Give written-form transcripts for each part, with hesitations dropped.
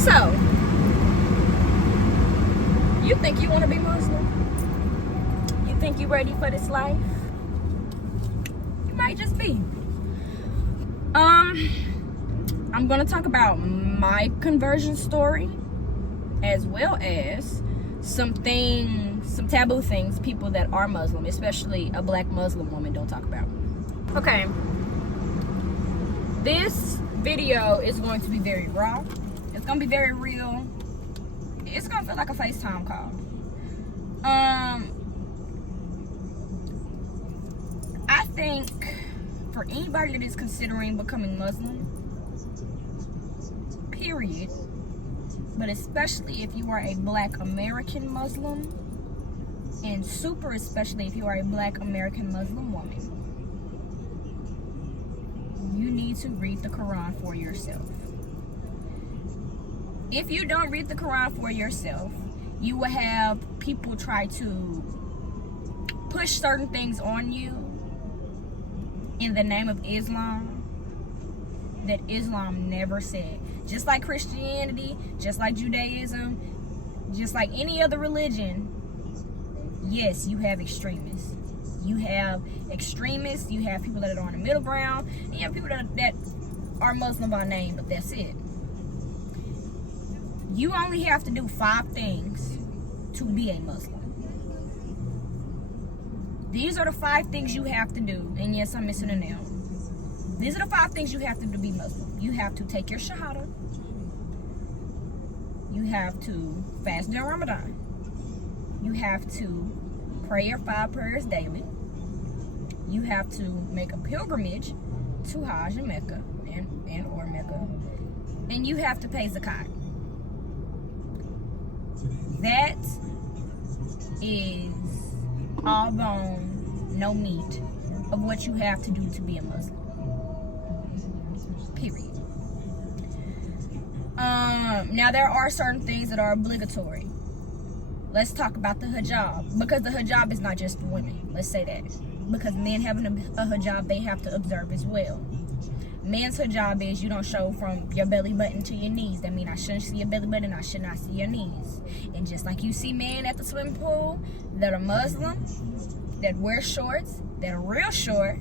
So, you think you want to be Muslim? You think you're ready for this life? You might just be. I'm going to talk about my conversion story, as well as some taboo things people that are Muslim, especially a black Muslim woman, don't talk about. Okay. This video is going to be very raw. It's going to be very real. It's going to feel like a FaceTime call. I think for anybody that is considering becoming Muslim, period, but especially if you are a black American Muslim, and super especially if you are a black American Muslim woman, you need to read the Quran for yourself. If you don't read the Quran for yourself, you will have people try to push certain things on you in the name of Islam that Islam never said. Just like Christianity, just like Judaism, just like any other religion, yes, you have extremists. You have extremists, you have people that are on the middle ground, and you have people that are Muslim by name, but that's it. You only have to do 5 things to be a Muslim. These are the 5 things you have to do, and yes, I'm missing a nail. These are the 5 things you have to do to be Muslim. You have to take your Shahada. You have to fast during Ramadan. You have to pray your 5 prayers daily. You have to make a pilgrimage to Hajj and Mecca or Mecca. And you have to pay zakat. That is all bone, no meat of what you have to do to be a Muslim. Period. Now there are certain things that are obligatory. Let's talk about the hijab, because the hijab is not just for women. Let's say that. Because men having a hijab, they have to observe as well. Men's hijab is you don't show from your belly button to your knees. That means I shouldn't see your belly button, I should not see your knees. And just like you see men at the swimming pool that are Muslim, that wear shorts, that are real short,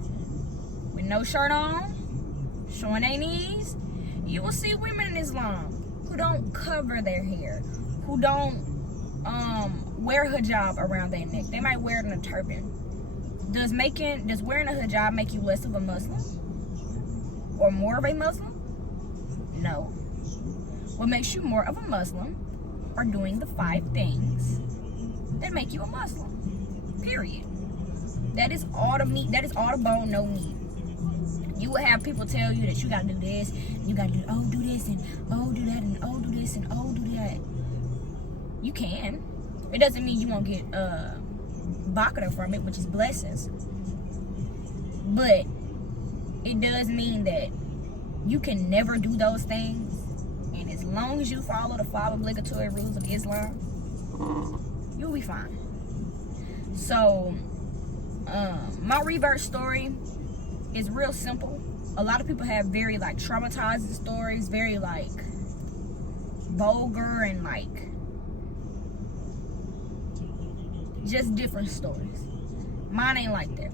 with no shirt on, showing their knees, you will see women in Islam who don't cover their hair, who don't wear hijab around their neck. They might wear it in a turban. Does wearing a hijab make you less of a Muslim? Or more of a Muslim? No. What makes you more of a Muslim are doing the 5 things that make you a Muslim. Period. That is all the meat. That is all the bone, no meat. You will have people tell you that you gotta do this, you gotta do this, and oh do that, and oh do this, and oh do that. You can. It doesn't mean you won't get barakah from it, which is blessings. But it does mean that you can never do those things, and as long as you follow the 5 obligatory rules of Islam, you'll be fine. So, my revert story is real simple. A lot of people have very traumatizing stories, very vulgar and just different stories. Mine ain't like that.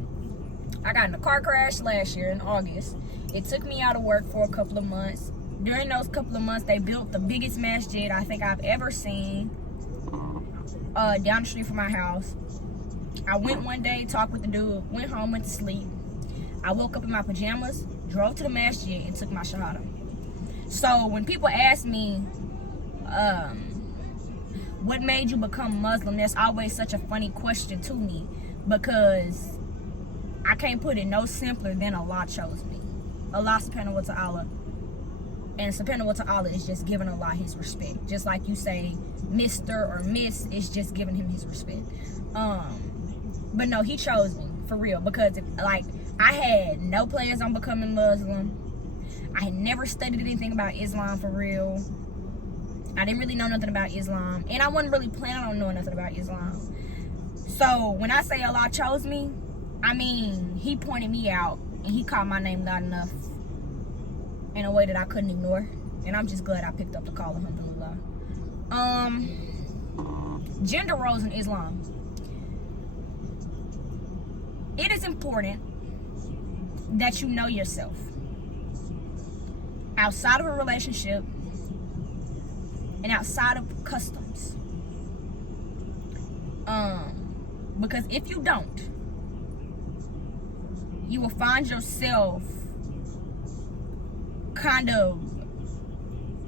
I got in a car crash last year in August. It took me out of work for a couple of months. During those couple of months, they built the biggest masjid I think I've ever seen down the street from my house. I went one day, talked with the dude, went home, went to sleep. I woke up in my pajamas, drove to the masjid, and took my shahada. So when people ask me, what made you become Muslim, that's always such a funny question to me, because I can't put it no simpler than Allah chose me. Allah subhanahu wa ta'ala. And subhanahu wa ta'ala is just giving Allah his respect. Just like you say Mr. or Miss, it's just giving him his respect. But no, he chose me for real, because I had no plans on becoming Muslim. I had never studied anything about Islam for real. I didn't really know nothing about Islam, and I wasn't really planning on knowing nothing about Islam. So when I say Allah chose me, I mean he pointed me out and he called my name loud enough in a way that I couldn't ignore. And I'm just glad I picked up the call, alhamdulillah. Gender roles in Islam. It is important that you know yourself outside of a relationship and outside of customs. Because if you don't, you will find yourself kind of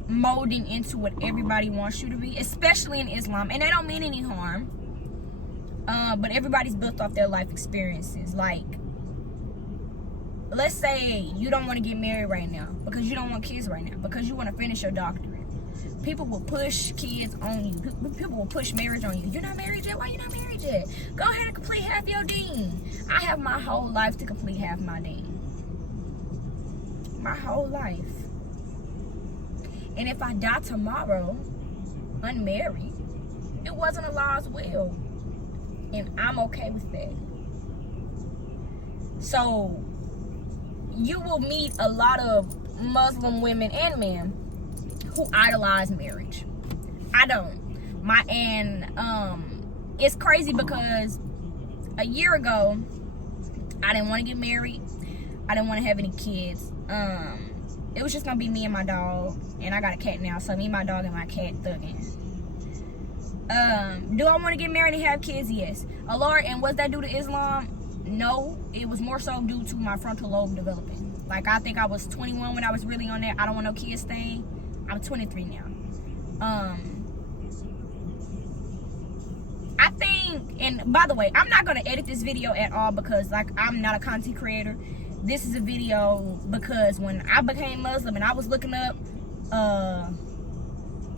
molding into what everybody wants you to be, especially in Islam. And they don't mean any harm, but everybody's built off their life experiences. Like, let's say you don't want to get married right now because you don't want kids right now, because you want to finish your doctorate. People will push kids on you. People will push marriage on you. You're not married yet? Why you not married yet? Go ahead and complete half your deen. I have my whole life to complete half my deen. My whole life. And if I die tomorrow, unmarried, it wasn't Allah's will. And I'm okay with that. So, you will meet a lot of Muslim women and men who idolize marriage. I don't. It's crazy because a year ago, I didn't want to get married. I didn't want to have any kids. It was just gonna be me and my dog, and I got a cat now, so me, my dog, and my cat thugging. Do I want to get married and have kids? Yes. Lord, and was that due to Islam? No, it was more so due to my frontal lobe developing. Like, I think I was 21 when I was really on that I don't want no kids thing. I'm 23 now. I think, and by the way, I'm not gonna edit this video at all because, like, I'm not a content creator. This is a video because when I became Muslim and I was looking up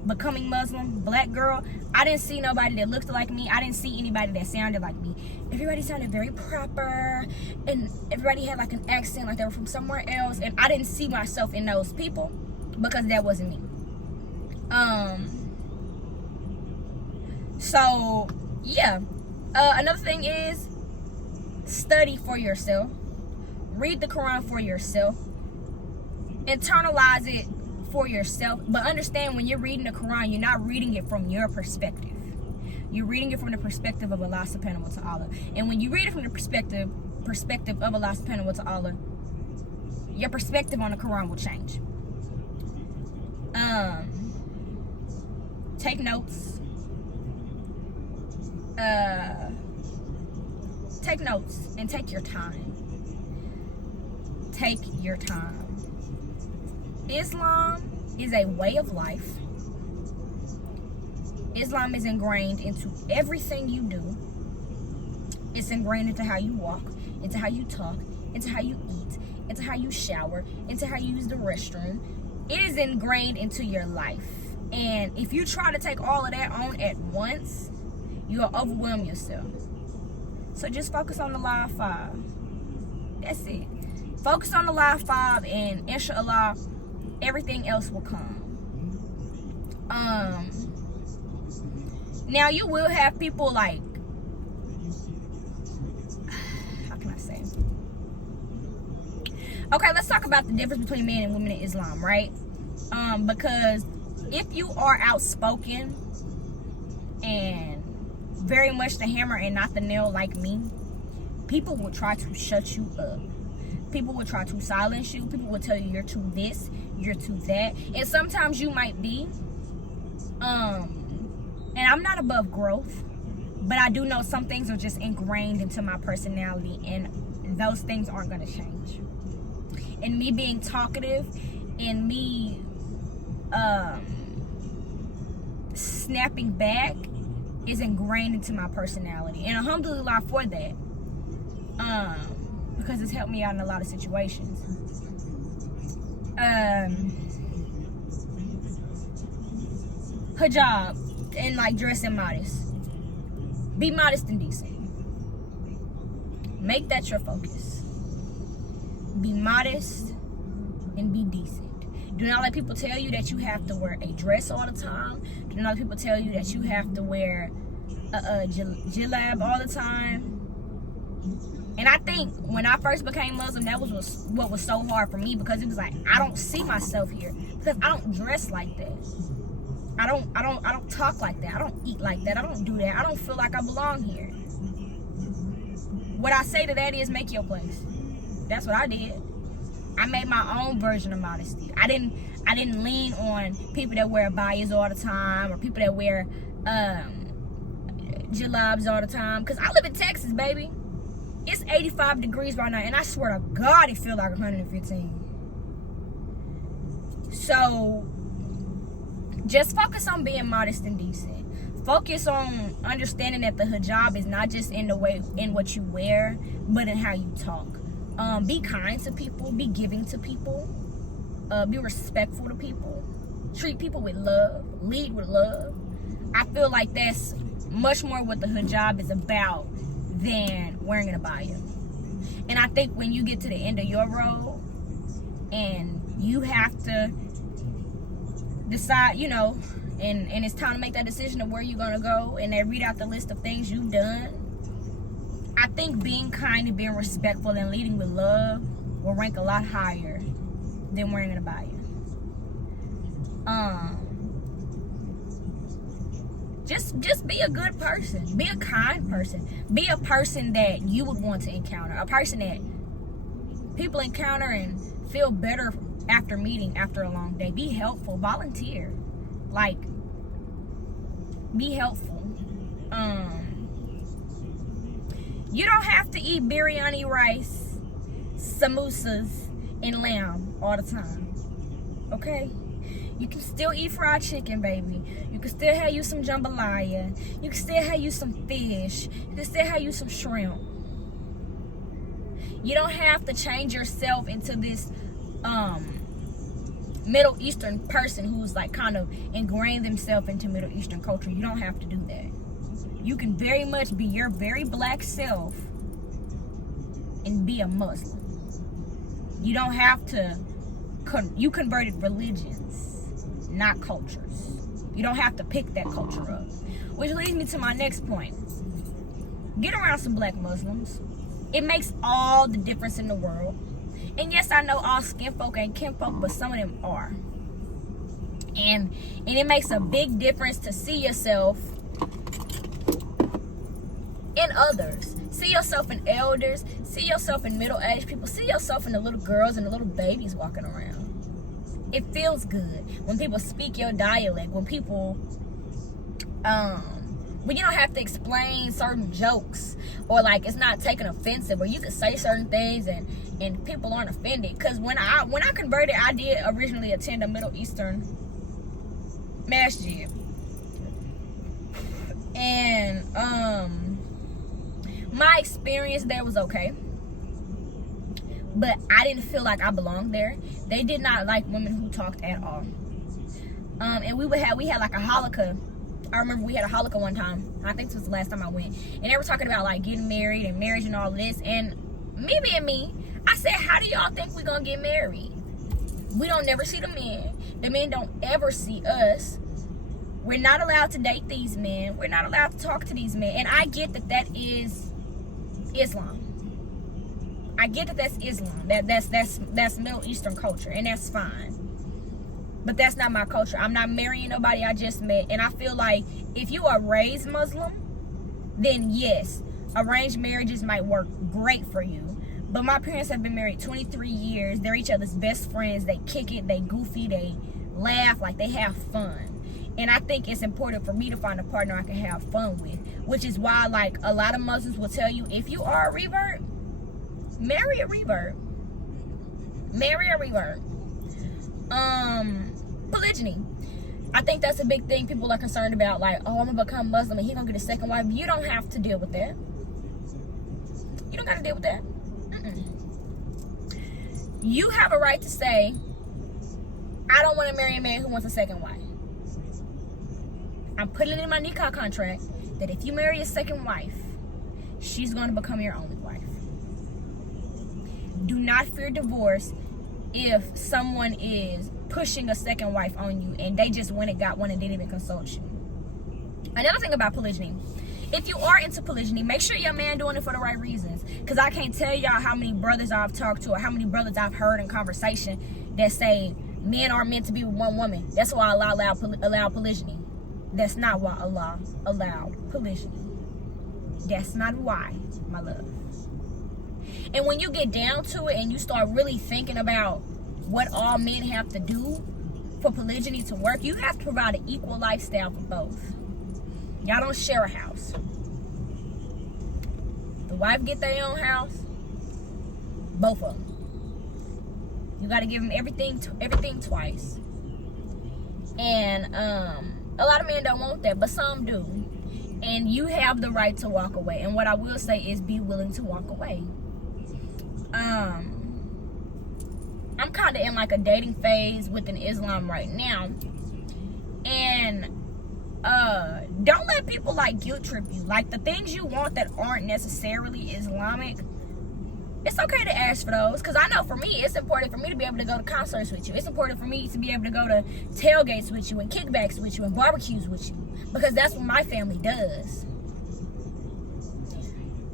becoming Muslim, black girl, I didn't see nobody that looked like me. I didn't see anybody that sounded like me. Everybody sounded very proper, and everybody had like an accent like they were from somewhere else, and I didn't see myself in those people because that wasn't me. So yeah, another thing is study for yourself. Read the Quran for yourself. Internalize it for yourself. But understand, when you're reading the Quran, you're not reading it from your perspective. You're reading it from the perspective of Allah subhanahu wa ta'ala. And when you read it from the perspective of Allah subhanahu wa ta'ala, your perspective on the Quran will change. Take notes. Take notes and take your time. Take your time. Islam is a way of life. Islam is ingrained into everything you do. It's ingrained into how you walk, into how you talk, into how you eat, into how you shower, into how you use the restroom. It is ingrained into your life. And if you try to take all of that on at once, you'll overwhelm yourself. So just focus on the Live 5. That's it. Focus on the Live 5, and inshallah, everything else will come. Now you will have people like, how can I say? Okay, let's talk about the difference between men and women in Islam, right? Because if you are outspoken and very much the hammer and not the nail like me, people will try to shut you up. People will try to silence you. People will tell you you're too this, you're too that. And sometimes you might be. And I'm not above growth, but I do know some things are just ingrained into my personality, and those things aren't going to change. And me being talkative and me snapping back is ingrained into my personality. And alhamdulillah for that. Because it's helped me out in a lot of situations. Hijab and like dressing modest. Be modest and decent. Make that your focus. Be modest and be decent. Do not let people tell you that you have to wear a dress all the time. Do not let people tell you that you have to wear a jilab all the time. And I think when I first became Muslim, that was what was so hard for me, because it was like, I don't see myself here because I don't dress like that. I don't talk like that. I don't eat like that. I don't do that. I don't feel like I belong here. What I say to that is make your place. That's what I did. I made my own version of modesty. I didn't lean on people that wear abayas all the time or people that wear jilabs all the time. Because I live in Texas, baby. It's 85 degrees right now, and I swear to God, it feels like 115. So, just focus on being modest and decent. Focus on understanding that the hijab is not just in what you wear, but in how you talk. Be kind to people. Be giving to people. Be respectful to people. Treat people with love. Lead with love. I feel like that's much more what the hijab is about than wearing an abaya. And I think when you get to the end of your road and you have to decide, and it's time to make that decision of where you're going to go, and they read out the list of things you've done, I think being kind and being respectful and leading with love will rank a lot higher than wearing an abaya. Just be a good person. Be a kind person. Be a person that you would want to encounter. A person that people encounter and feel better after meeting after a long day. Be helpful. Volunteer. Be helpful. You don't have to eat biryani rice, samosas, and lamb all the time. Okay? You can still eat fried chicken, baby. You can still have you some jambalaya. You can still have you some fish. You can still have you some shrimp. You don't have to change yourself into this Middle Eastern person who's kind of ingrained themselves into Middle Eastern culture. You don't have to do that. You can very much be your very black self and be a Muslim. You don't have to. You converted religions, not cultures. You don't have to pick that culture up. Which leads me to my next point. Get around some black Muslims. It makes all the difference in the world. And yes, I know all skin folk ain't kin folk, but some of them are. And it makes a big difference to see yourself in others. See yourself in elders. See yourself in middle-aged people. See yourself in the little girls and the little babies walking around. It feels good when people speak your dialect. When people, when you don't have to explain certain jokes, or it's not taken offensive, or you can say certain things and people aren't offended. Because when I converted, I did originally attend a Middle Eastern masjid, and my experience there was okay, but I didn't feel like I belonged there. They did not like women who talked at all. And we had like a halakha. I remember we had a halakha one time. I think this was the last time I went. And they were talking about getting married and marriage and all this. And me being me, I said, how do y'all think we're gonna get married? We don't never see the men. The men don't ever see us. We're not allowed to date these men. We're not allowed to talk to these men. And I get that is Islam. I get that that's Islam. That's Middle Eastern culture, and that's fine. But that's not my culture. I'm not marrying nobody I just met. And I feel like if you are raised Muslim, then yes, arranged marriages might work great for you. But my parents have been married 23 years. They're each other's best friends. They kick it, they goofy, they laugh, they have fun. And I think it's important for me to find a partner I can have fun with. Which is why a lot of Muslims will tell you, if you are a revert, marry a revert. Marry a revert. Polygyny. I think that's a big thing people are concerned about. Oh, I'm gonna become Muslim and he's gonna get a second wife. You don't have to deal with that. You don't gotta deal with that. You have a right to say, I don't want to marry a man who wants a second wife. I'm putting it in my nikah contract that if you marry a second wife, she's going to become your only wife. Do not fear divorce if someone is pushing a second wife on you and they just went and got one and didn't even consult you. Another thing about polygyny, if you are into polygyny, make sure your man doing it for the right reasons. Because I can't tell y'all how many brothers I've talked to or how many brothers I've heard in conversation that say, Men are meant to be with one woman. That's why Allah allowed polygyny. That's not why Allah allowed polygyny. That's not why, my love. And when you get down to it and you start really thinking about what all men have to do for polygyny to work, you have to provide an equal lifestyle for both. Y'all don't share a house. The wife get their own house, both of them. You got to give them everything twice. And a lot of men don't want that, but some do. And you have the right to walk away. And what I will say is be willing to walk away. I'm kind of in like a dating phase within Islam right now. And don't let people like guilt trip you. Like the things you want that aren't necessarily Islamic, it's okay to ask for those. Because I know for me, it's important for me to be able to go to concerts with you. It's important for me to be able to go to tailgates with you and kickbacks with you and barbecues with you. Because that's what my family does.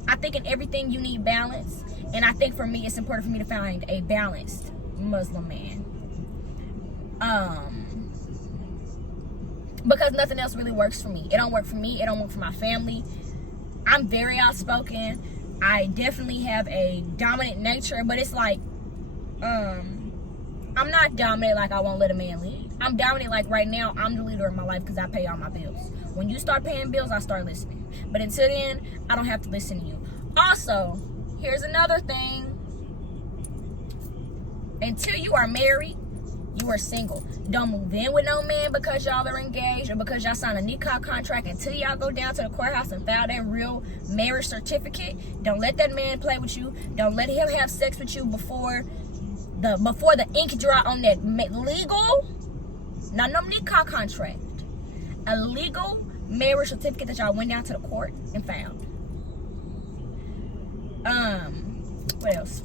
I think in everything you need balance. And I think for me, it's important for me to find a balanced Muslim man. Because nothing else really works for me. It don't work for me. It don't work for my family. I'm very outspoken. I definitely have a dominant nature, but it's like, I'm not dominant like I won't let a man lead. I'm dominant like right now, I'm the leader of my life because I pay all my bills. When you start paying bills, I start listening. But until then, I don't have to listen to you. Also, here's another thing. Until you are married, you are single. Don't move in with no man because y'all are engaged or because y'all signed a nikah contract until y'all go down to the courthouse and file that real marriage certificate. Don't let that man play with you. Don't let him have sex with you before the ink dry on that legal, not no nikah contract, a legal marriage certificate that y'all went down to the court and found. What else?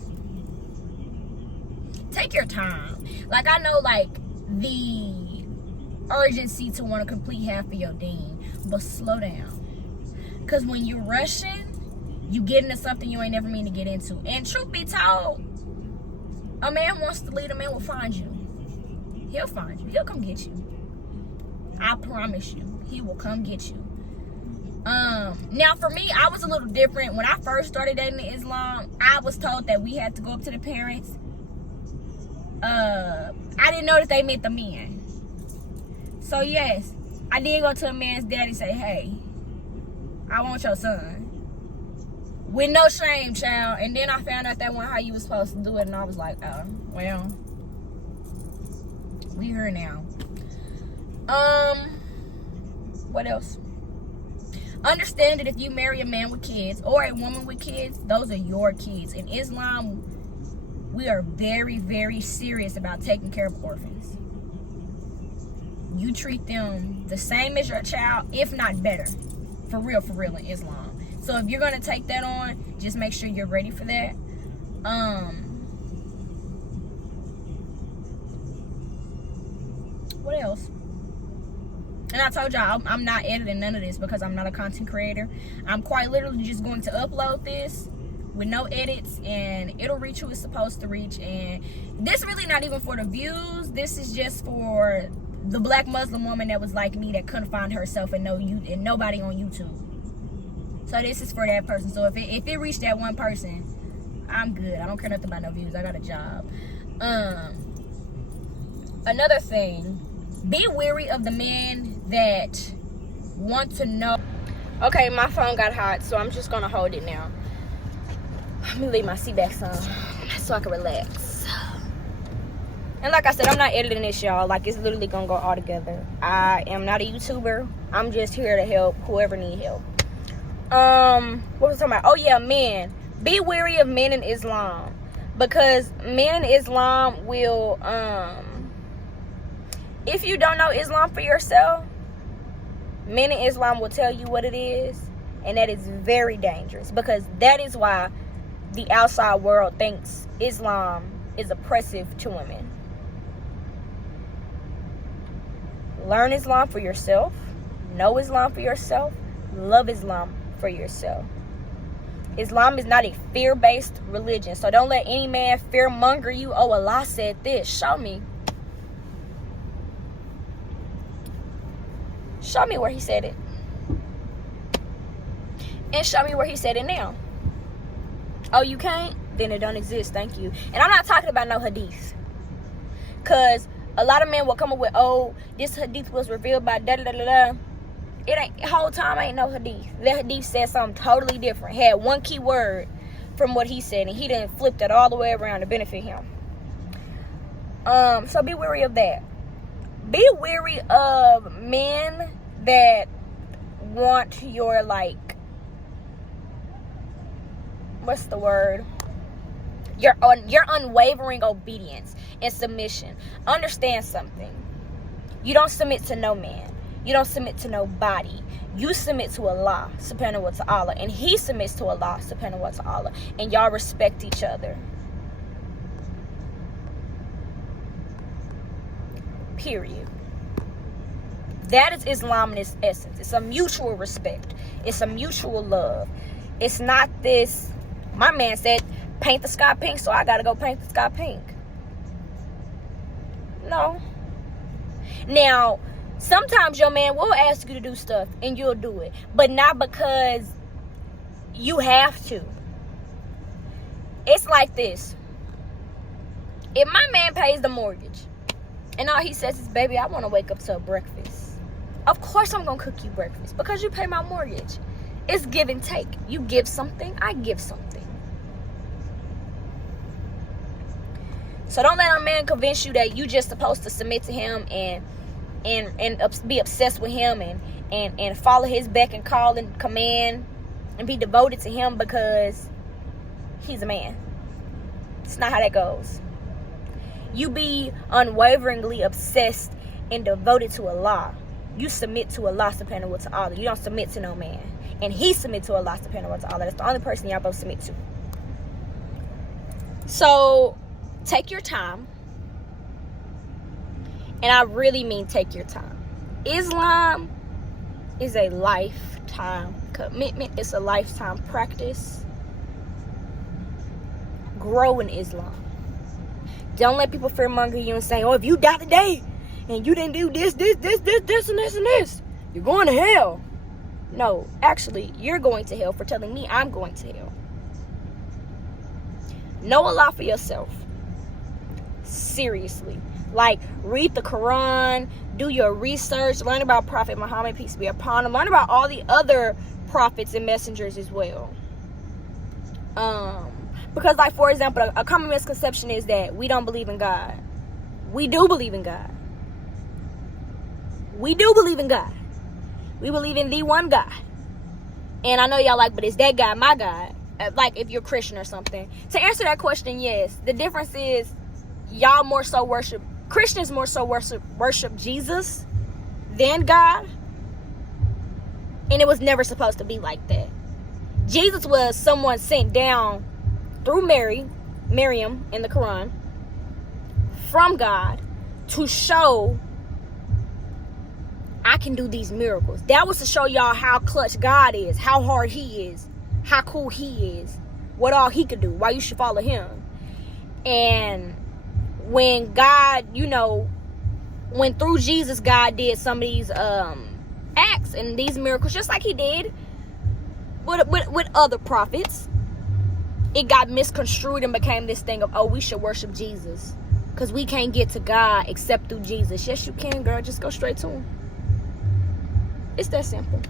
Take your time. Like, I know, like, the urgency to want to complete half of your deen, but slow down. Because when you're rushing, you get into something you ain't never mean to get into. And truth be told, a man wants to lead, a man will find you. He'll find you. He'll come get you. I promise you. He will come get you. Now for me, I was a little different. When I first started dating Islam, I was told that we had to go up to the parents. I didn't know that they meant the men. So yes, I did go to a man's daddy and say, hey, I want your son. With no shame, child. And then I found out that wasn't how you was supposed to do it. And I was like, oh, well, we here now. What else? Understand that if you marry a man with kids or a woman with kids, those are your kids. In Islam, we are very, very serious about taking care of orphans. You treat them the same as your child, if not better. For real in Islam. So if you're going to take that on, just make sure you're ready for that. What else? And I told y'all, I'm not editing none of this because I'm not a content creator. I'm quite literally just going to upload this with no edits, and it'll reach who it's supposed to reach. And this really not even for the views. This is just for the black Muslim woman that was like me, that couldn't find herself and nobody on YouTube. So this is for that person. So if it reached that one person, I'm good. I don't care nothing about no views. I got a job. Another thing, be wary of the men that want to know. Okay, my phone got hot, so I'm just gonna hold it now. Let me leave my seat back on so I can relax. And like I said, I'm not editing this, y'all. Like, it's literally gonna go all together. I am not a YouTuber. I'm just here to help whoever need help. What was I talking about? Oh yeah, men. Be wary of men in Islam, because men in Islam will, if you don't know Islam for yourself, men in Islam will tell you what it is, and that is very dangerous, because that is why the outside world thinks Islam is oppressive to women. Learn Islam for yourself. Know Islam for yourself. Love Islam for yourself. Islam is not a fear-based religion, so don't let any man fear-monger you. Oh, Allah said this. Show me. Show me where he said it. And show me where he said it now. Oh, you can't? Then it don't exist. Thank you. And I'm not talking about no hadith. Because a lot of men will come up with, oh, this hadith was revealed by da-da-da-da-da. It ain't, the whole time ain't no hadith. The hadith said something totally different. Had one key word from what he said. And he didn't flip that all the way around to benefit him. So be wary of that. Be wary of men that want your, like, what's the word? Your unwavering obedience and submission. Understand something. You don't submit to no man. You don't submit to nobody. You submit to Allah, subhanahu wa ta'ala. And he submits to Allah, subhanahu wa ta'ala. And y'all respect each other. Period. That is Islam in its essence. It's a mutual respect. It's a mutual love. It's not this, my man said, paint the sky pink, so I gotta go paint the sky pink. No. Now, sometimes your man will ask you to do stuff and you'll do it. But not because you have to. It's like this. If my man pays the mortgage and all he says is, baby, I want to wake up to a breakfast. Of course I'm going to cook you breakfast because you pay my mortgage. It's give and take. You give something, I give something. So don't let a man convince you that you just supposed to submit to him and be obsessed with him and follow his beck and call and command and be devoted to him because he's a man. It's not how that goes. You be unwaveringly obsessed and devoted to Allah. You submit to Allah subhanahu wa ta'ala. You don't submit to no man. And he submit to Allah subhanahu wa ta'ala. That's the only person y'all both submit to. So take your time. And I really mean take your time. Islam is a lifetime commitment. It's a lifetime practice. Grow in Islam. Don't let people fearmonger you and say, oh, if you die today and you didn't do this, and this, you're going to hell. No, actually, you're going to hell for telling me I'm going to hell. Know Allah for yourself. Seriously. Like, read the Quran, do your research, learn about Prophet Muhammad, peace be upon him, learn about all the other prophets and messengers as well. Because, like, for example, a common misconception is that we don't believe in God. We do believe in God. We do believe in God. We believe in the one God. And I know y'all like, but is that God my God? Like, if you're Christian or something. To answer that question, yes. The difference is y'all more so worship, Christians more so worship Jesus than God. And it was never supposed to be like that. Jesus was someone sent down through Miriam in the Quran, from God to show I can do these miracles. That was to show y'all how clutch God is, how hard he is, how cool he is, what all he could do, why you should follow him. And when God, when through Jesus, God did some of these acts and these miracles, just like he did with other prophets, it got misconstrued and became this thing of, oh, we should worship Jesus because we can't get to God except through Jesus. Yes, you can, girl. Just go straight to him. It's that simple.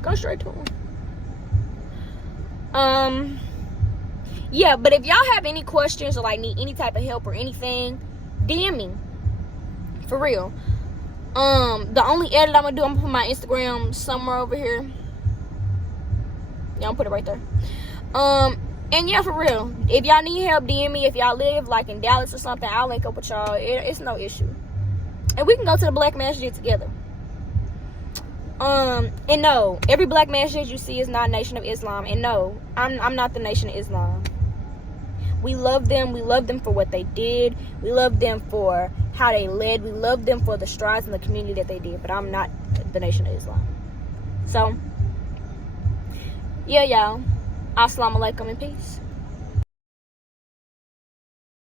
Go straight to him. Yeah, but if y'all have any questions or like need any type of help or anything, DM me. For real. The only edit I'm gonna put my Instagram somewhere over here. Yeah, I'm put it right there. And yeah, for real. If y'all need help, DM me. If y'all live like in Dallas or something, I'll link up with y'all. It's no issue. And we can go to the Black Masjid together. And no, every Black Masjid you see is not Nation of Islam. And no, I'm not the Nation of Islam. We love them. We love them for what they did. We love them for how they led. We love them for the strides in the community that they did. But I'm not the Nation of Islam. So, yeah, y'all. Assalamu alaikum and peace.